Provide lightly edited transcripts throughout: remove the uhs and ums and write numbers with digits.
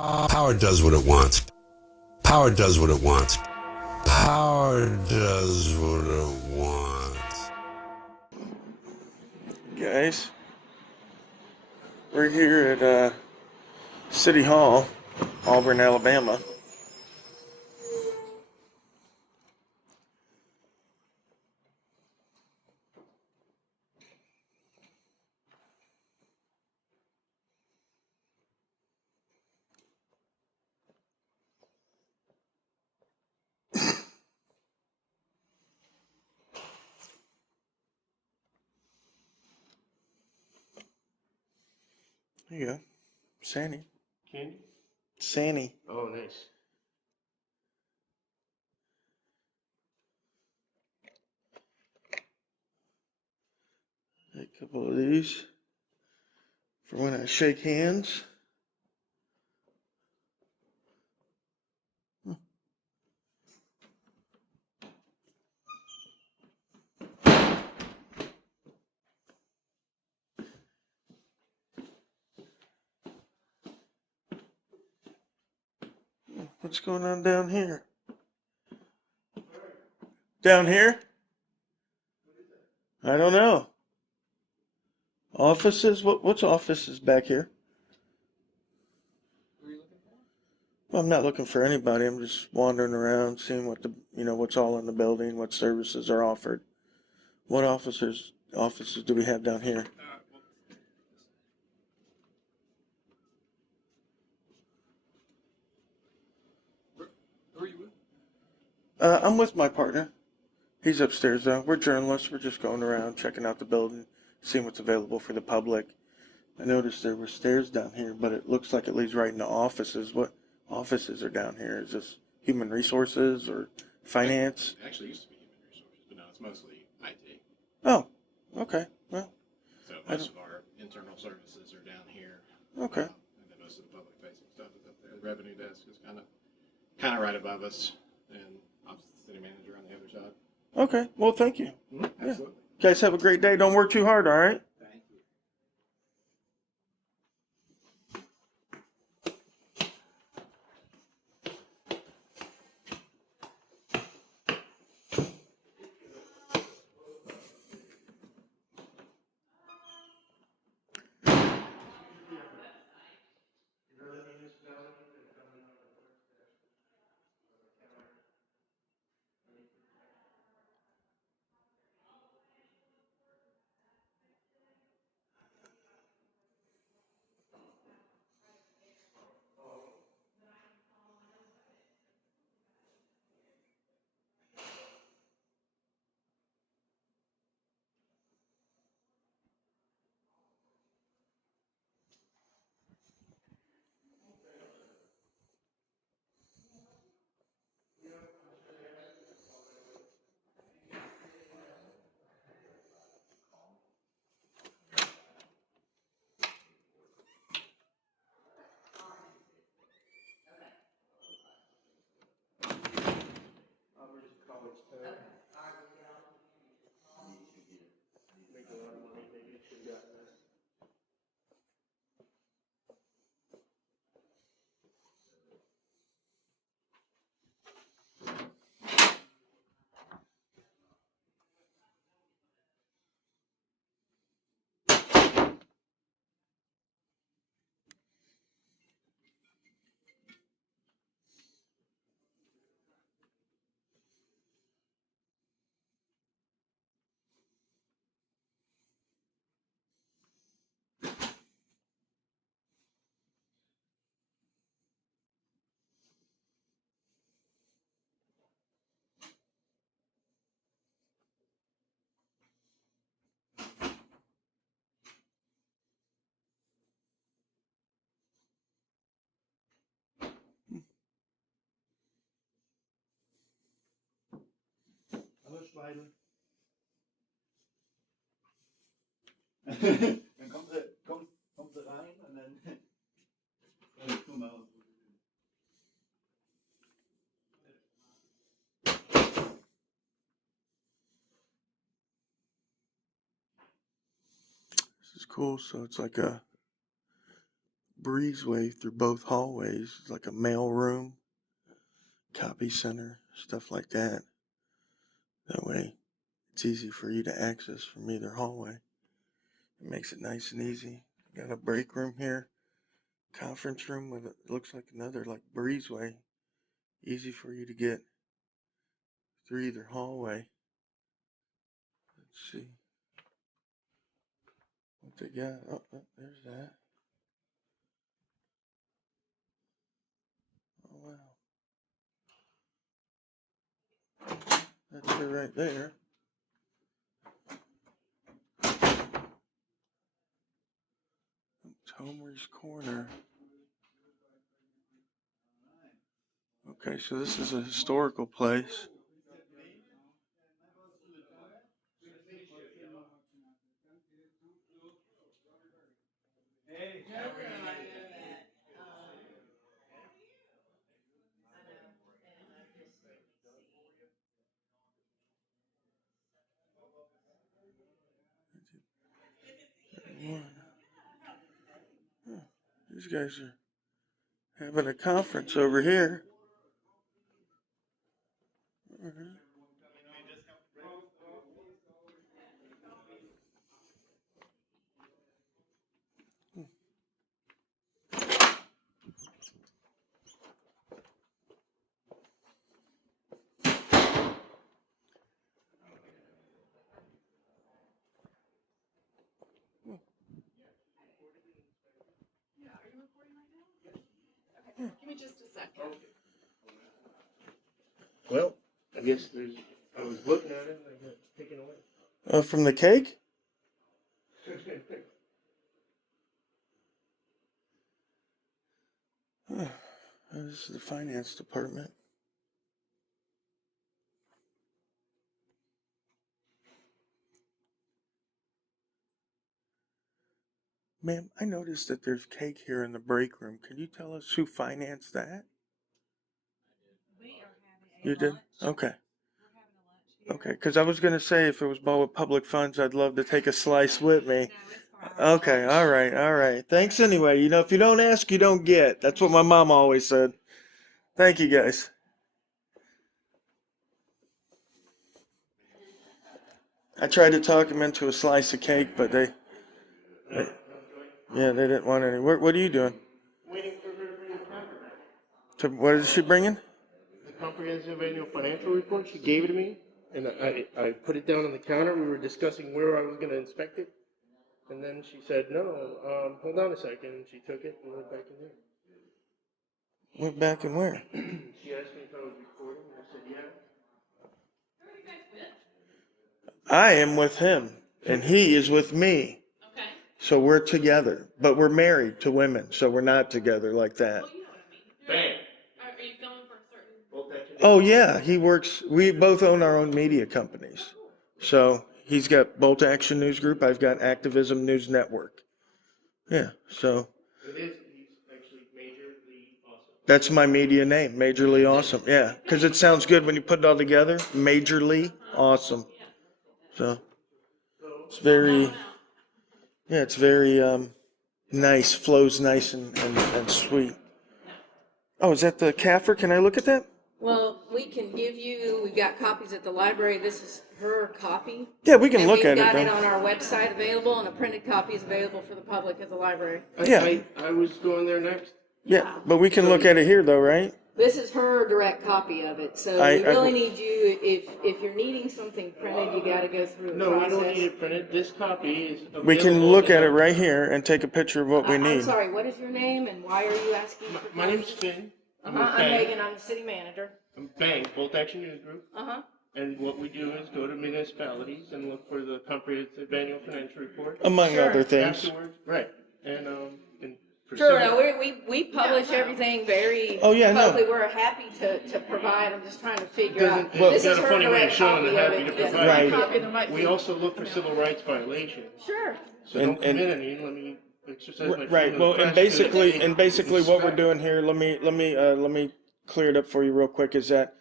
Power does what it wants. Power does what it wants. Power does what it wants. Guys, we're here at City Hall, Auburn, Alabama. There you go. Sandy. Candy? Sandy. Oh, nice. A couple of these for when I shake hands. What's going on down here? Down here? I don't know. Offices? What's offices back here? Well, I'm not looking for anybody. I'm just wandering around, seeing what's all in the building, what services are offered. What offices do we have down here? Who are you with? I'm with my partner. He's upstairs though. We're journalists. We're just going around checking out the building, seeing what's available for the public. I noticed there were stairs down here, but it looks like it leads right into offices. What offices are down here? Is this human resources or finance? It actually used to be human resources, but now it's mostly IT. Oh, okay. Well, So most of our internal services are down here. okay. And then most of the public facing stuff is up there. The revenue desk is kind of right above us, and office of the city manager on the other side. Okay. Well, thank you. Absolutely. You guys have a great day. Don't work too hard, all right? Thank you. Hallo Speidel. Dann kommt sie rein und dann tun wir aus. This is cool. So it's like a breezeway through both hallways. It's like a mail room, copy center, stuff like that. That way it's easy for you to access from either hallway. It makes it nice and easy. Got a break room here, conference room with it looks like another like breezeway. Easy for you to get through either hallway. Let's see what they got. Oh, there's that. Oh wow. That's her right there. Homer's Corner. Okay, so this is a historical place. Huh, these guys are having a conference over here. Give me just a second. Well, I guess I was looking at it and I got taken away. From the cake? This is the finance department. Ma'am, I noticed that there's cake here in the break room. Can you tell us who financed that? We are having a You did? lunch. Okay. We're having a lunch here. Okay, because I was going to say if it was bought with public funds, I'd love to take a slice with me. No, it's for our Okay, lunch. all right, all right. Thanks anyway. You know, if you don't ask, you don't get. That's what my mom always said. Thank you, guys. I tried to talk them into a slice of cake, but they yeah, they didn't want any. What are you doing? Waiting for her to bring the paper. What is she bringing? The comprehensive annual financial report, she gave it to me, and I put it down on the counter. We were discussing where I was going to inspect it, and then she said, no, hold on a second, and she took it and went back in there. Went back and where? She asked me if I was recording, and I said, yeah. I am with him, and he is with me. Okay. So we're together, but we're married to women, so we're not together like that. Well, you know what I mean. Bam. Are you filming for a certain? Both that you Oh yeah, he works. We both own our own media companies. So he's got Bolt Action News Group. I've got Activism News Network. Yeah. So It is. He's actually majorly awesome. that's my media name, Majorly Awesome. Yeah, because it sounds good when you put it all together. Majorly Awesome. So it's very, yeah, it's very nice. Flows nice and sweet. Oh, is that the CAFR? Can I look at that? Well, we can give you, we've got copies at the library. This is her copy. Yeah, we can look at it And we've got it then. on our website available, and a printed copy is available for the public at the library. Yeah. I was going there next. Yeah, but we can look at it here though, right? This is her direct copy of it, so I- we really need you, if you're needing something printed, you gotta go through the No, we don't process. need it printed. This copy is available. We can look at it right here and take a picture of what we I'm need. sorry, what is your name and why are you asking for My name's copies? Finn. I'm Megan, I'm the city manager. I'm Bang, Bolt Action News Group. Uh-huh. And what we do is go to municipalities and look for the comprehensive annual financial report. Among Sure. other things. Afterwards, right, and for Sure, civil- no, we publish everything very Oh, yeah, no. publicly. We're happy to provide. I'm just trying to figure out. Well, This got is a her funny way of direct showing copy they're of happy it. to Yes. provide. Right. We also look for civil rights violations. Sure. So And- don't come and- in and let me exercise my freedom Right. of Well, and press to basically, what we're respect. doing here. Let me clear it up for you real quick. Is that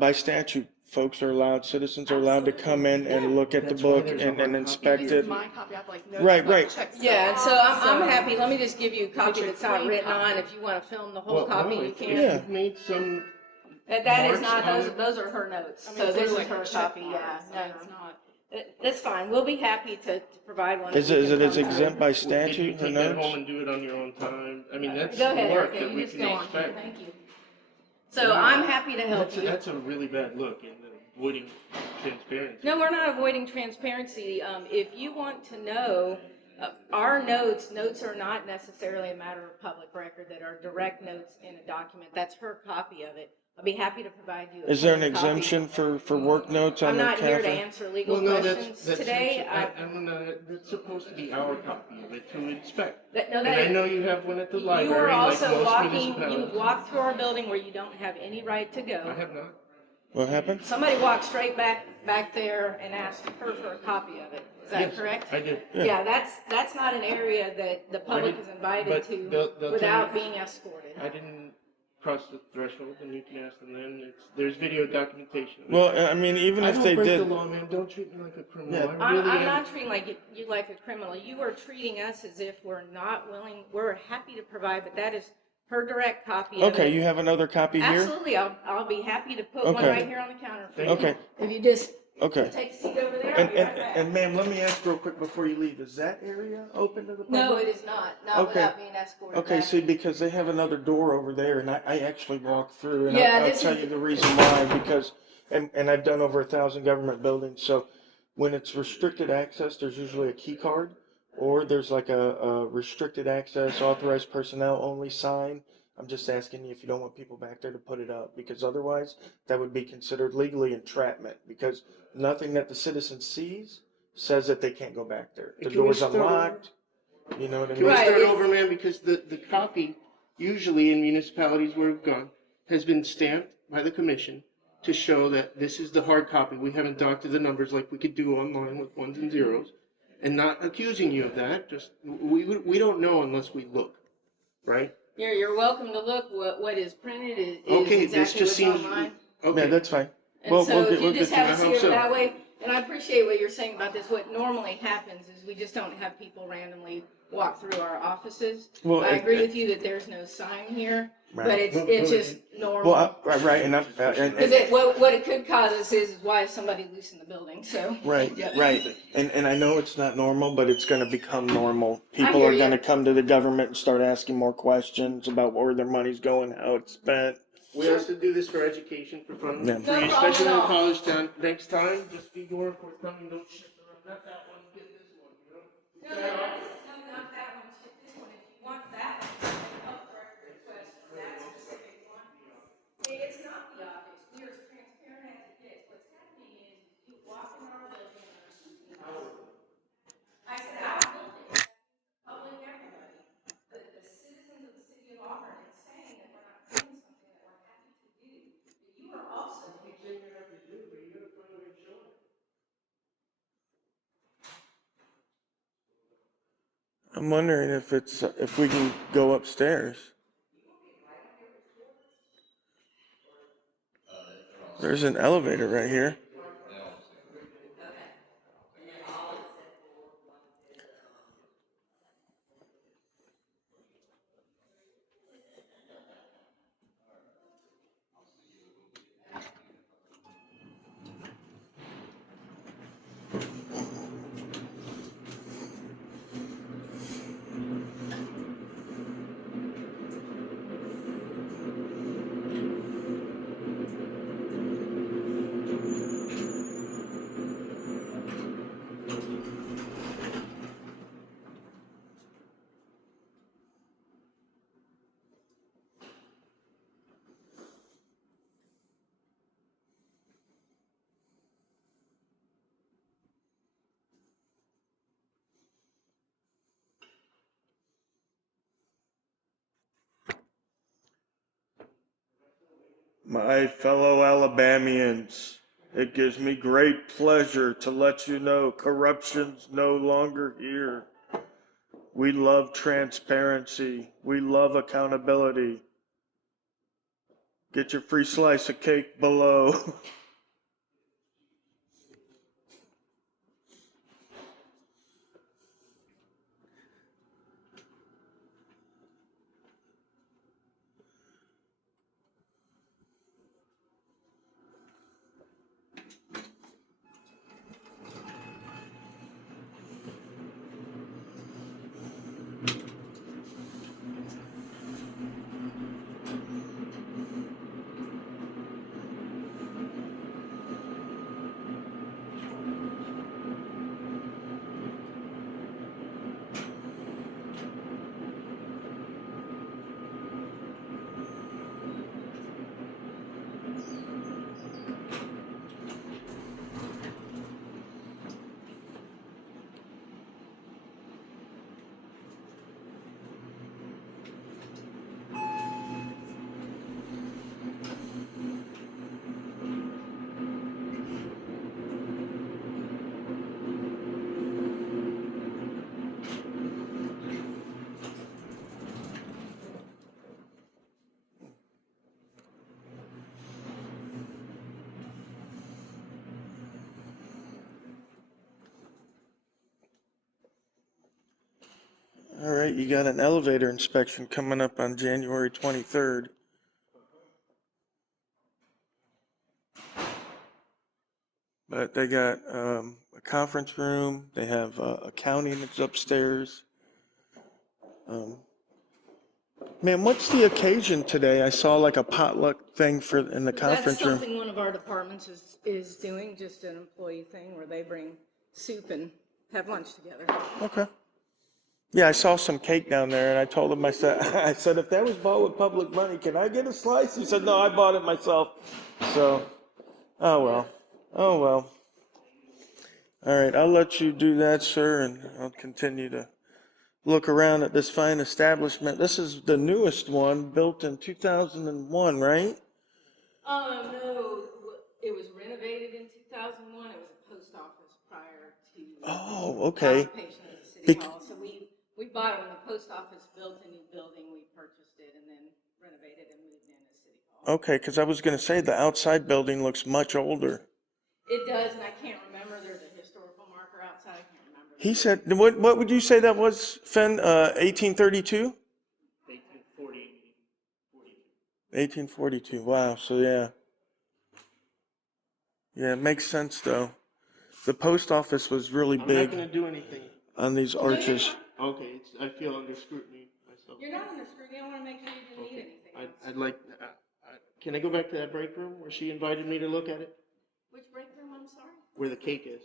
by statute, folks are allowed, citizens are allowed to come in and look at the That's why book there's a and hard inspect copy. it. My copy, I have like notes, Right, like, right. check stuff Yeah, and so off, I'm happy, let me just give you a copy But your that's not clean written on, copy. if you wanna film the whole Well, copy, no, you if can. Yeah. you've made some, That is marks not, on those are her notes, I mean, so it's this is like her check copy, yeah, marks, no, it's not. That's fine, we'll be happy to provide one. Is that it, we is can it as thumb through. exempt by did you statute, her take that home notes? and do it on your own time? I mean, that's Go ahead, work Erica, that you we just can go on, expect. thank you. So I'm happy to help you. That's a really bad look in avoiding transparency. No, we're not avoiding transparency. If you want to know, our notes are not necessarily a matter of public record, that are direct notes in a document. That's her copy of it. I'll be happy to provide you a Is there an clean copy. exemption for work notes on I'm the not here to Catherine? answer legal Well, no, questions today. that's supposed to be our copy of it to inspect. No, And I know you have one at the library, you are like also most walking, municipalities. you walk through our building where you don't have any right to I go. have not. What happened? Somebody walked straight back there and asked her for a copy of it. Is that Yes, correct? I did. Yeah, that's not an area that the public is invited but to they'll without tell being escorted. I didn't cross the threshold, and you can ask them then. There's video documentation. of it. Well, I mean, even I if don't they break the did, law, man. Don't treat me like a criminal. Yeah. I really I'm am. not treating you like a criminal. You are treating us as if we're not willing, we're happy to provide, but that is her direct copy of it. okay, you have another copy here? Absolutely, I'll be happy to put one Okay. right here on the counter for you. Okay, If you just okay. take a seat over there, I'll And, be right back. and ma'am, let me ask real quick before you leave, is that area open to the public? No, it is not Okay. without being escorted Okay, back. see, because they have another door over there, and I actually walked through, and Yeah, I'll this tell is- you the reason why, because, and I've done over 1,000 government buildings, so when it's restricted access, there's usually a key card, or there's like a restricted access, authorized personnel only sign. I'm just asking you if you don't want people back there to put it up, because otherwise, that would be considered legally entrapment, because nothing that the citizen sees says that they can't go back there. The Can we door's start unlocked, you know what I Can mean? we Right, start it- over, man? Because the copy, usually in municipalities where we've gone, has been stamped by the commission to show that this is the hard copy. We haven't doctored the numbers like we could do online with ones and zeros. And not accusing you of that, just, we don't know unless we look, right? You're welcome to look. What is printed is Okay, exactly this just what's seems, online. okay. Yeah, that's fine. And Well, so we'll if get- you we'll just get have to us that. I here hope so. that way, and I appreciate what you're saying about this. What normally happens is we just don't have people randomly walk through our offices. Well, I agree with you that there's no sign here, but Right. it's just normal. Well, right, and Because what it could cause us is why is somebody loose in the building, so. right, Yep. right, and I know it's not normal, but it's going to become normal. People hear are you. going to come to the government and start asking more questions about where their money's going, how it's spent. We also do this for education, for fun, Yeah. for No you, problem especially at in all. college town. Next time, just be more forthcoming. Don't ship around. Not that one. Get this one. You know. No, not that one, check this one. If you want that one, a public record request for that specific one. It's not the obvious. We are as transparent as it gets. What's happening is you walk in our building. I said our building, public everybody. The citizens of the city of Auburn is saying that we're not doing something that we're happy to do. But you are also. I'm wondering if we can go upstairs. There's an elevator right here. My fellow Alabamians, it gives me great pleasure to let you know corruption's no longer here. We love transparency. We love accountability. Get your free slice of cake below. right, you got an elevator inspection coming up on January 23rd. But they got a conference room. They have accounting that's upstairs. Man, what's the occasion today? I saw like a potluck thing in the That's conference room. something one of our departments is doing, just an employee thing where they bring soup and have lunch together. Okay. Yeah, I saw some cake down there, and I told him, I said, if that was bought with public money, can I get a slice? He said, no, I bought it myself. So, oh well. Oh well. All right, I'll let you do that, sir, and I'll continue to look around at this fine establishment. This is the newest one, built in 2001, right? No, it was renovated in 2001. It was a post office prior to Oh, okay. occupation of the city Bec- hall. So we bought it when the post office built a new building. We purchased it and then renovated and moved in as city hall. Okay, because I was going to say the outside building looks much older. It does, and I can't remember. There's a historical marker outside. I can't remember. He said, what would you say that was, Finn? 1832? 1840, 1842. Wow. So yeah. Yeah, it makes sense though. The post office was really I'm big not gonna do anything. on these arches. Okay, I feel under scrutiny myself. You're not under scrutiny. I want to make sure you didn't need anything else. I'd like, can I go back to that break room where she invited me to look at it? Which break room? I'm sorry. Where the cake is.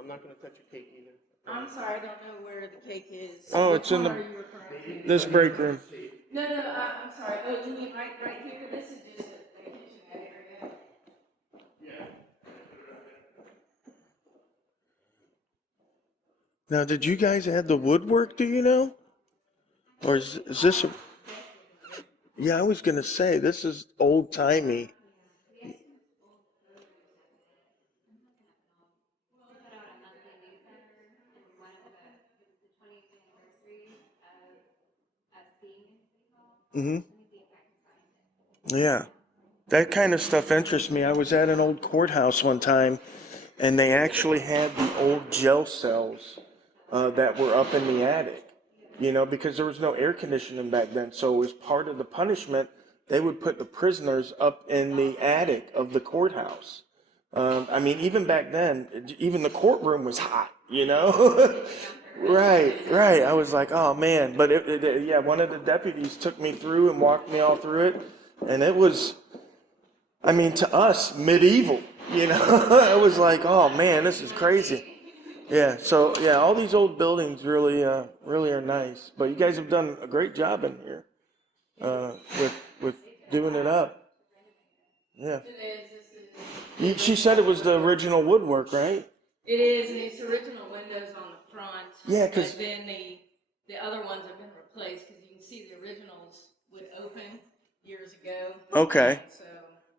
I'm not gonna touch your cake either. I'm sorry. I don't know where the cake is. Oh, What it's in the- corner are you referring to? This break room. No, I'm sorry. Oh, you mean right here? This is just a kitchenette area. Now, did you guys add the woodwork, do you know? Or is this a... Yeah, I was going to say, this is old-timey. Mm-hmm. Yeah. That kind of stuff interests me. I was at an old courthouse one time, and they actually had the old jail cells that were up in the attic, because there was no air conditioning back then. So it was part of the punishment. They would put the prisoners up in the attic of the courthouse. I mean, even back then, even the courtroom was hot, Right. I was like, oh man. But yeah, one of the deputies took me through and walked me all through it. And it was, I mean, to us, medieval, It was like, oh man, this is crazy. Yeah, so yeah, all these old buildings really are nice. But you guys have done a great job in here with doing it up. Yeah. She said it was the original woodwork, right? It is, and it's original windows on the front. Yeah, because but then the other ones have been replaced because you can see the originals would open years ago. Okay. So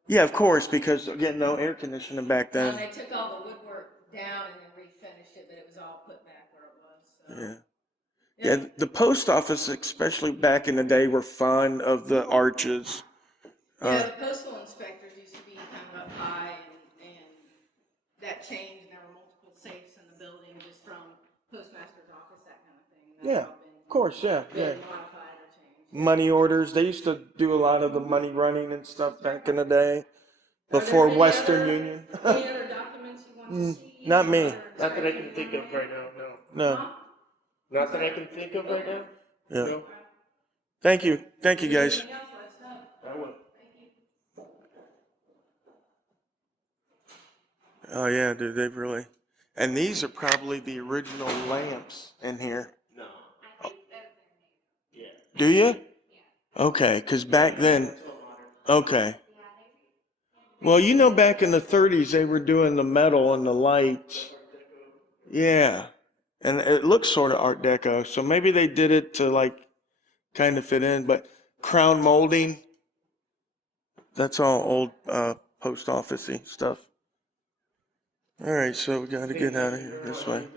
yeah, of course, because again, no air conditioning back then. they took all the woodwork down and then refinished it, but it was all put back where it was. So. Yeah. Yeah, the post office, especially back in the day, were fond of the arches. Yeah, the postal inspectors used to be kind of up high, and that changed, and there were multiple safes in the building just from postmaster's office, that kind of thing. That's all been of course, yeah. modified or changed. Money orders. They used to do a lot of the money running and stuff back in the day, Are before there any Western other- Union. Any other documents you want to see? Not me. Not that I can think of right now, no. No. Not that I can think of right now? Yeah. No. Thank you, guys. Anything else, let us know. I will. Thank you. Oh yeah, dude, they've really. And these are probably the original lamps in here. No. Yeah. Do you? Okay, because back then. Okay. Well, back in the 30s, they were doing the metal and the lights. Yeah. And it looks sort of Art Deco, so maybe they did it to kind of fit in, but crown molding, that's all old post office-y stuff. All right, so we got to get out of here this way.